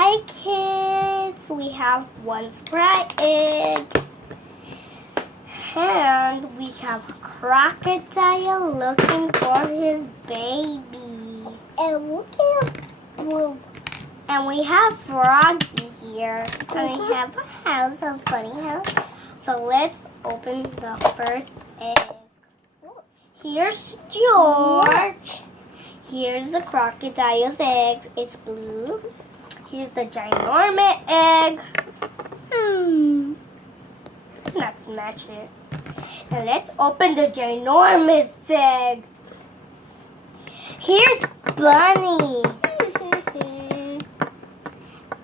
Hi kids, we have one spry egg. And we have a crocodile looking for his baby. And we have Froggy here. And we have a house, a bunny house. So let's open the first egg. Here's George. Here's the crocodile's egg. It's blue. Here's the ginormous egg. Let's smash it. And let's open the ginormous egg. Here's Bunny.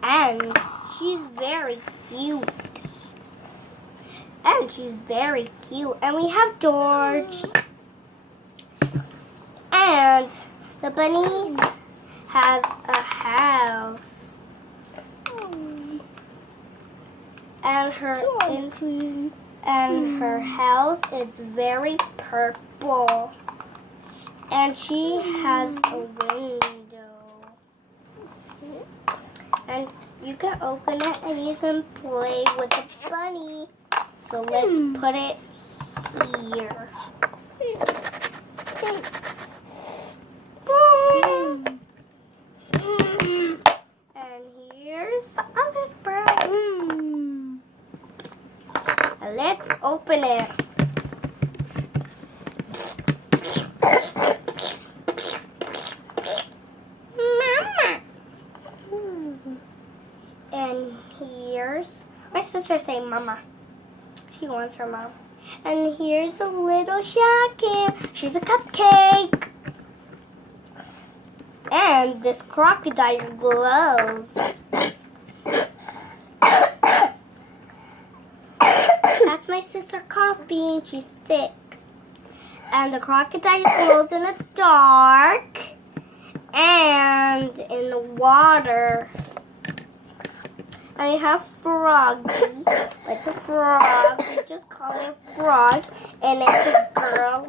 And she's very cute. And we have George. And the bunny has a house. And her house is very purple. And she has a window. And you can open it and you can play with the bunny. So let's put it here. And here's the other sprite. And let's open it. Mama. And here's my sister saying mama. She wants her mom. And here's a little jacket. She's a cupcake. And this crocodile glows. That's my sister coughing. She's sick. And the crocodile glows in the dark and in the water. I have Froggy. It's a frog. We just call it Frog. And it's a girl.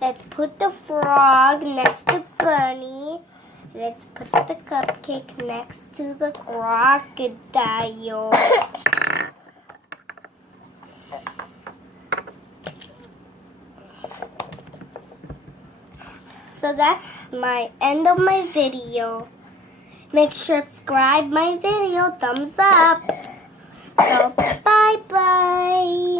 Let's put the frog next to Bunny. Let's put the cupcake next to the crocodile. So that's my end of my video. Make sure to subscribe my video. Thumbs up. So bye-bye.